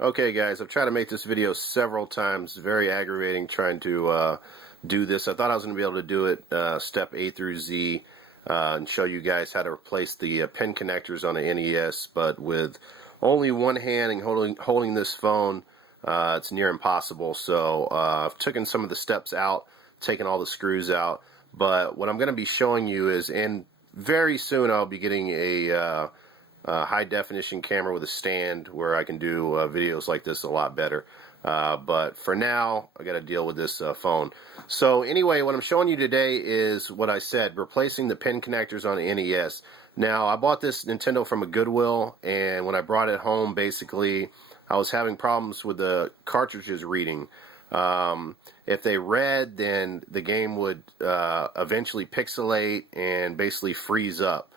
Okay guys, I've tried to make this video several times. Very aggravating trying to do this. I thought I was going to be able to do it step A through Z and show you guys how to replace the pin connectors on the NES, but with only one hand and holding this phone, it's near impossible. So I've taken some of the steps out, taken all the screws out, but what I'm going to be showing you is, and very soon I'll be getting a high definition camera with a stand where I can do videos like this a lot better. But for now, I got to deal with this phone. So anyway, what I'm showing you today is what I said, replacing the pin connectors on the NES. Now, I bought this Nintendo from a Goodwill, and when I brought it home, basically, I was having problems with the cartridges reading. If they read, then the game would eventually pixelate and basically freeze up.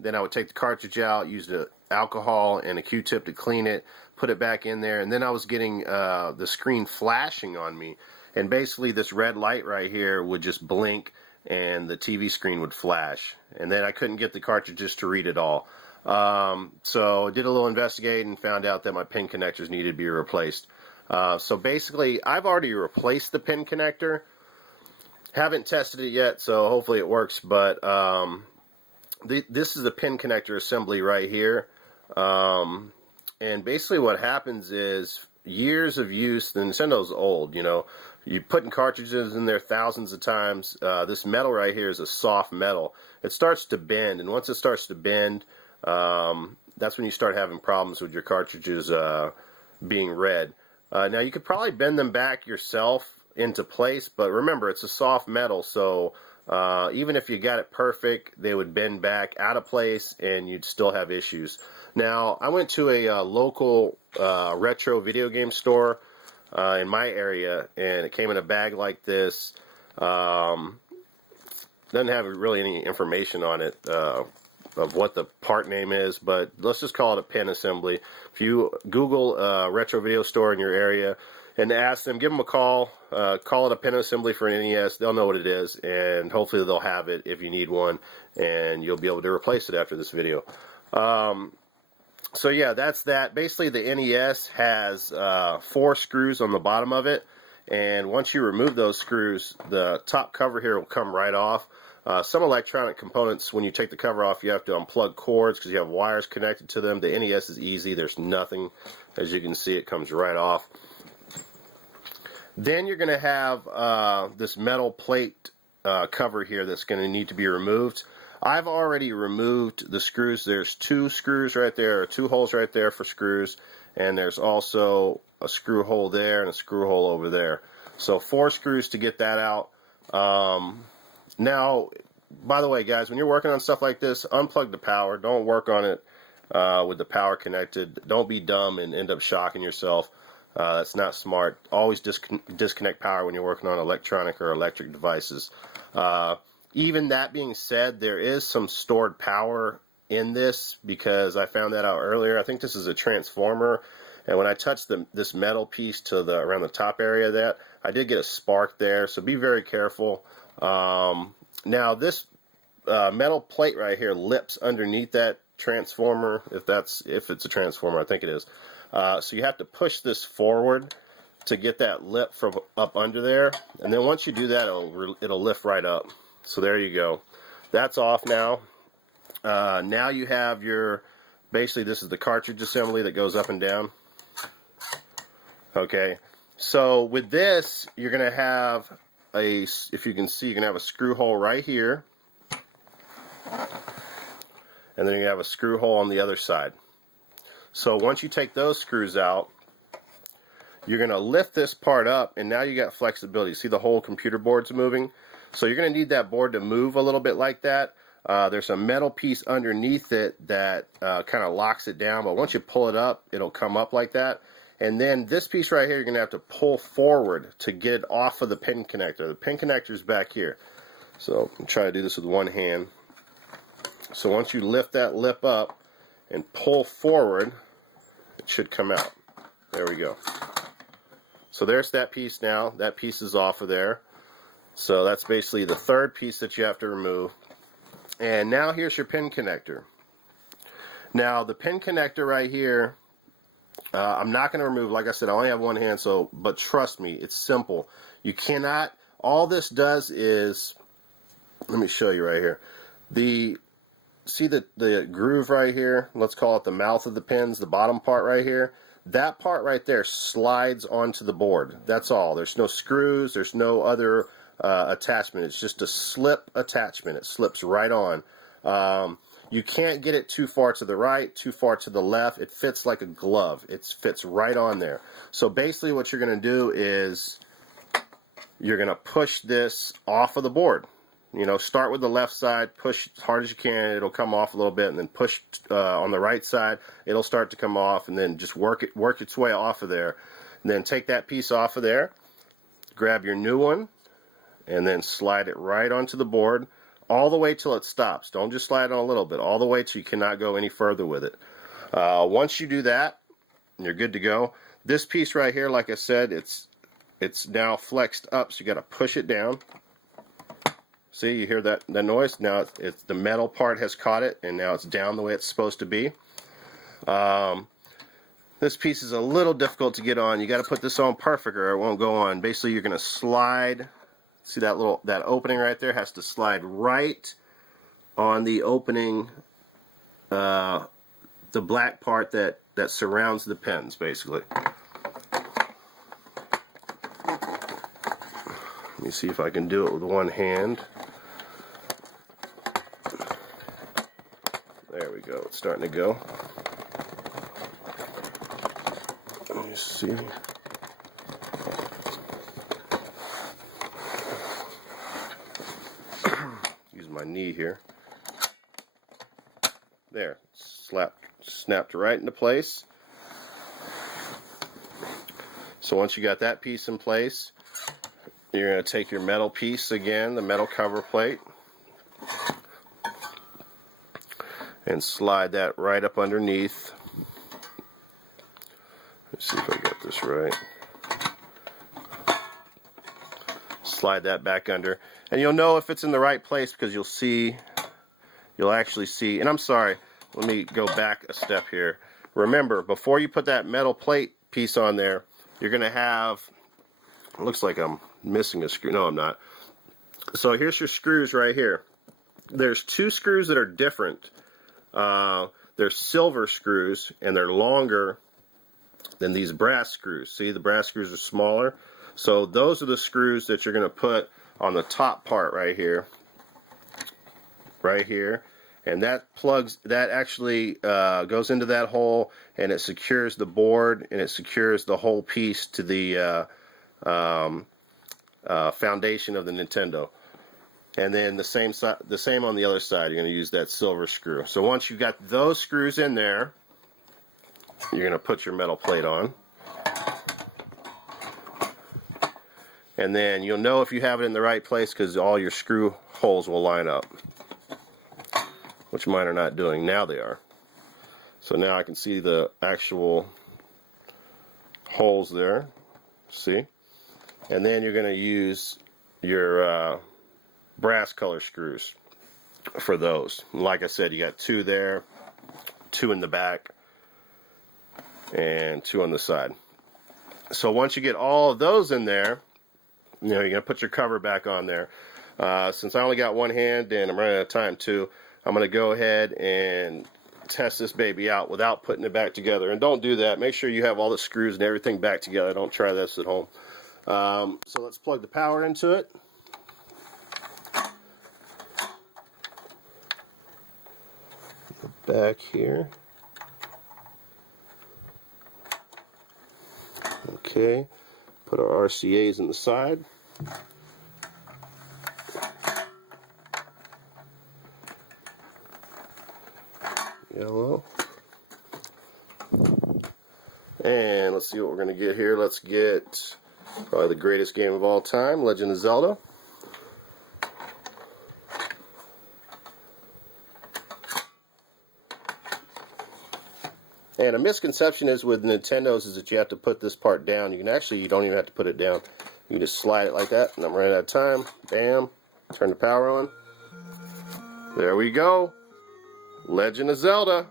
Then I would take the cartridge out, use the alcohol and a Q-tip to clean it, put it back in there, and then I was getting the screen flashing on me. And basically this red light right here would just blink and the TV screen would flash. And then I couldn't get the cartridges to read at all. So I did a little investigating and found out that my pin connectors needed to be replaced. So basically I've already replaced the pin connector. Haven't tested it yet, so hopefully it works, but this is the pin connector assembly right here, and basically what happens is years of use. The Nintendo's old, you know, you're putting cartridges in there thousands of times. This metal right here is a soft metal. It starts to bend, and once it starts to bend, that's when you start having problems with your cartridges being read. Now you could probably bend them back yourself into place, but remember, it's a soft metal, so even if you got it perfect, they would bend back out of place and you'd still have issues. Now, I went to a local retro video game store in my area, and it came in a bag like this. Doesn't have really any information on it of what the part name is, but let's just call it a pin assembly. If you Google retro video store in your area and ask them, give them a call, call it a pin assembly for an NES, they'll know what it is, and hopefully they'll have it if you need one, and you'll be able to replace it after this video. So yeah, that's that. Basically the NES has 4 screws on the bottom of it, and once you remove those screws, the top cover here will come right off. Some electronic components, when you take the cover off, you have to unplug cords because you have wires connected to them. The NES is easy. There's nothing. As you can see, it comes right off. Then you're going to have this metal plate cover here that's going to need to be removed. I've already removed the screws. There's 2 screws right there, or 2 holes right there for screws, and there's also a screw hole there and a screw hole over there. So 4 screws to get that out. Now, by the way, guys, when you're working on stuff like this, unplug the power. Don't work on it with the power connected. Don't be dumb and end up shocking yourself. That's not smart. Always disconnect power when you're working on electronic or electric devices. Even that being said, there is some stored power in this because I found that out earlier. I think this is a transformer, and when I touched this metal piece to around the top area of that, I did get a spark there, so be very careful. Now this metal plate right here lips underneath that transformer, if it's a transformer, I think it is. So you have to push this forward to get that lip from up under there, and then once you do that, it'll lift right up. So there you go. That's off now. Now you have basically this is the cartridge assembly that goes up and down. Okay, so with this, you're going to have if you can see, you're going to have a screw hole right here, and then you have a screw hole on the other side. So once you take those screws out, you're going to lift this part up, and now you got flexibility. See the whole computer board's moving? So you're going to need that board to move a little bit like that. There's a metal piece underneath it that kind of locks it down, but once you pull it up, it'll come up like that. And then this piece right here, you're going to have to pull forward to get it off of the pin connector. The pin connector is back here. So I'm trying to do this with one hand. So once you lift that lip up and pull forward, it should come out. There we go. So there's that piece now. That piece is off of there. So that's basically the 3rd piece that you have to remove. And now here's your pin connector. Now the pin connector right here I'm not going to remove, like I said, I only have one hand, so, but trust me, it's simple. You cannot, all this does is, let me show you right here. See the groove right here? Let's call it the mouth of the pins, the bottom part right here. That part right there slides onto the board. That's all. There's no screws. There's no other attachment. It's just a slip attachment. It slips right on. You can't get it too far to the right, too far to the left. It fits like a glove. It fits right on there. So basically what you're going to do is you're going to push this off of the board. You know, start with the left side, push as hard as you can, it'll come off a little bit, and then push on the right side, it'll start to come off, and then just work its way off of there. And then take that piece off of there, grab your new one, and then slide it right onto the board, all the way till it stops. Don't just slide on a little bit, all the way till you cannot go any further with it. Once you do that, you're good to go. This piece right here, like I said, it's now flexed up, so you got to push it down. See, you hear that noise? Now it's the metal part has caught it, and now it's down the way it's supposed to be. This piece is a little difficult to get on. You got to put this on perfect, or it won't go on. Basically, you're going to slide. See that opening right there has to slide right on the opening, the black part that surrounds the pins, basically. Let me see if I can do it with one hand. There we go. It's starting to go. Let me see. Use my knee here. There. Snapped right into place. So once you got that piece in place, you're going to take your metal piece again, the metal cover plate, and slide that right up underneath. Let's see if I got this right. Slide that back under, and you'll know if it's in the right place because you'll actually see, and I'm sorry, let me go back a step here. Remember, before you put that metal plate piece on there, you're going to have, it looks like I'm missing a screw. No, I'm not. So here's your screws right here. There's two screws that are different. They're silver screws, and they're longer than these brass screws. See, the brass screws are smaller. So those are the screws that you're going to put on the top part right here. Right here. And that actually goes into that hole, and it secures the board, and it secures the whole piece to the foundation of the Nintendo. And then the same on the other side. You're going to use that silver screw. So once you've got those screws in there, you're going to put your metal plate on. And then you'll know if you have it in the right place because all your screw holes will line up. Which mine are not doing. Now they are. So now I can see the actual holes there. See? And then you're going to use your brass color screws for those. Like I said, you got two there, two in the back, and two on the side. So once you get all of those in there, you know, you're going to put your cover back on there. Since I only got one hand and I'm running out of time too, I'm going to go ahead and test this baby out without putting it back together. And don't do that. Make sure you have all the screws and everything back together. Don't try this at home. So let's plug the power into it. Back here. Okay. Put our RCAs in the side. Yellow. And let's see what we're going to get here. Let's get probably the greatest game of all time, Legend of Zelda. And a misconception is with Nintendos is that you have to put this part down. You don't even have to put it down. You can just slide it like that, and I'm running out of time. Bam. Turn the power on. There we go. Legend of Zelda.